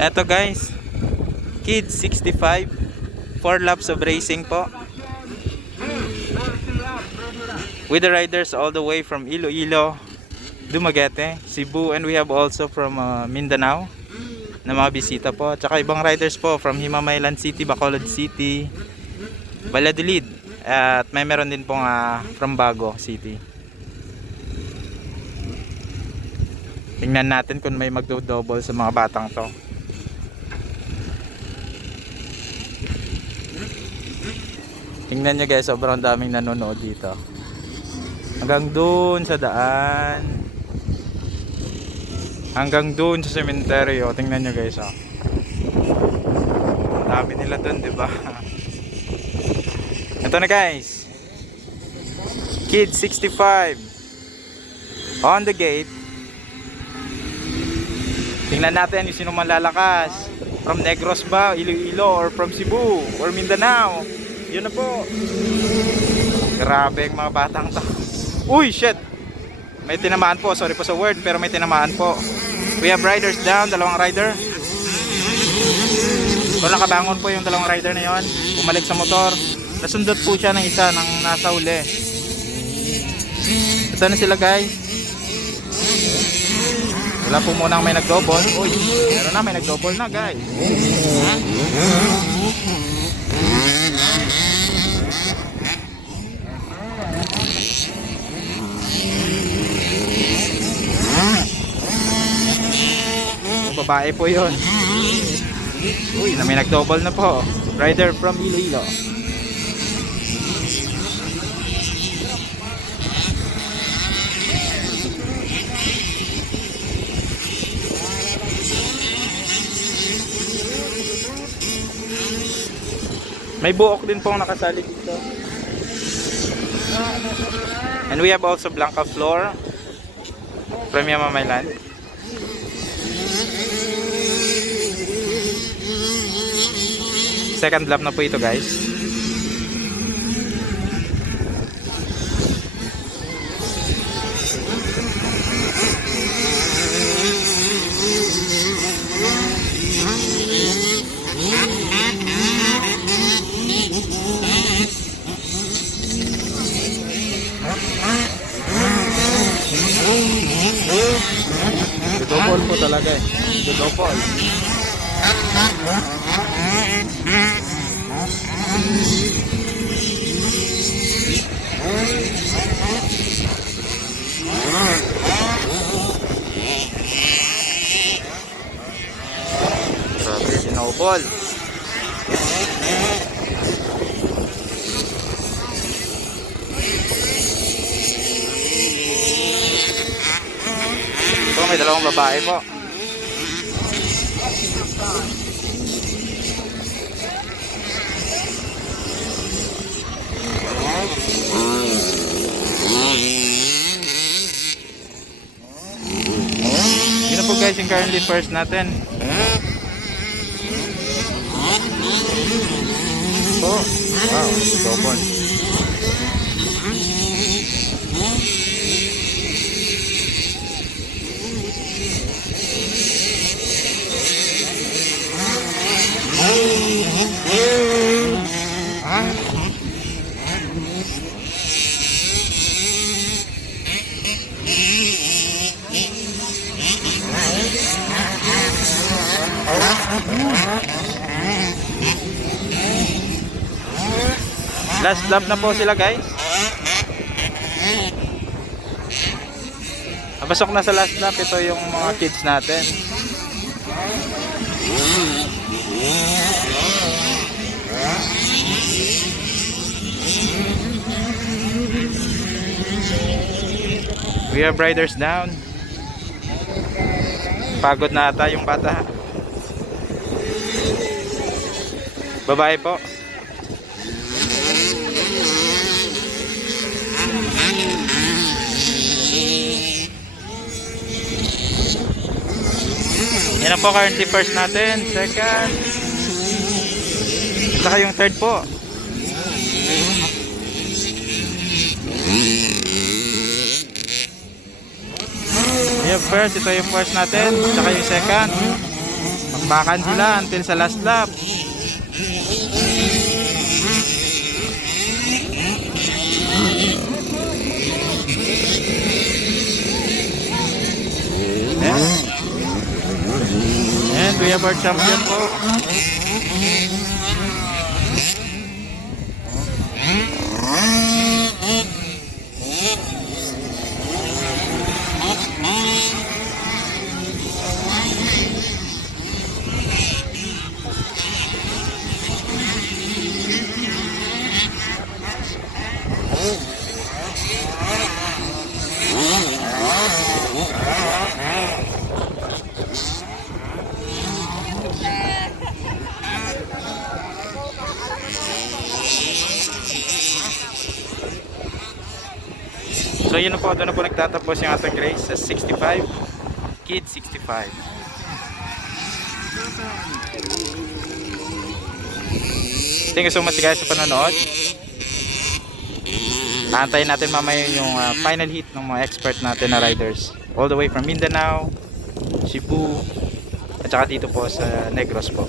Eto guys, Kids 65, 4 laps of racing po. With the riders all the way from Iloilo, Dumaguete, Cebu, and we have also from Mindanao na mga bisita po. Tsaka ibang riders po from Himamaylan City, Bacolod City, Valladolid, at may meron din pong from Bago City. Tingnan natin kung may magdo-double sa mga batang to. Tingnan nyo guys, sobrang daming nanonood dito. Hanggang doon sa daan. Hanggang doon sa sementeryo. Tingnan nyo guys, oh. Dami nila doon, di ba? Ito na guys. Kids 65. On the gate. Tingnan natin yung sino man lalakas. From Negros ba, Iloilo, or from Cebu, or Mindanao. Yun na po. Grabe yung mga batang to. Uy, shit! May tinamaan po. Sorry po sa word, pero may tinamaan po. We have riders down. Dalawang rider. So nakabangon po yung dalawang rider na yun. Bumalik sa motor. Nasundot po siya ng isa ng nasa uli. Ito na sila guys. Wala po munang may nag-double. Uy, meron na, may nag-double na guys. Babae po yun. Uy, may nag-double na po. Rider from Iloilo. May buok din pong nakasali dito. And we have also Blanca Flor from Himamaylan. Second lap na po ito guys. Dodopol po talaga eh. Dodopol. Grabe, sinobol. Ito may dalawang babae po. Yun na po guys yung currently first natin. Oh, wow, double. Last lap na po sila guys. Napasok na sa last lap. Ito yung mga kids natin. We have riders down. Pagod na ata yung bata. Babae po. Yan na po currently first natin. Second. Saka yung third po. Yung first, ito yung first natin. Saka yung second. Bakbakan sila until sa last lap. And we have our champion po. So yun na po, doon na po nagtatapos yung ating race sa 65, Kid 65. Thank you so much guys sa panonood. Antayin natin mamaya yung final hit ng mga expert natin na riders. All the way from Mindanao, Cebu, at saka dito po sa Negros po.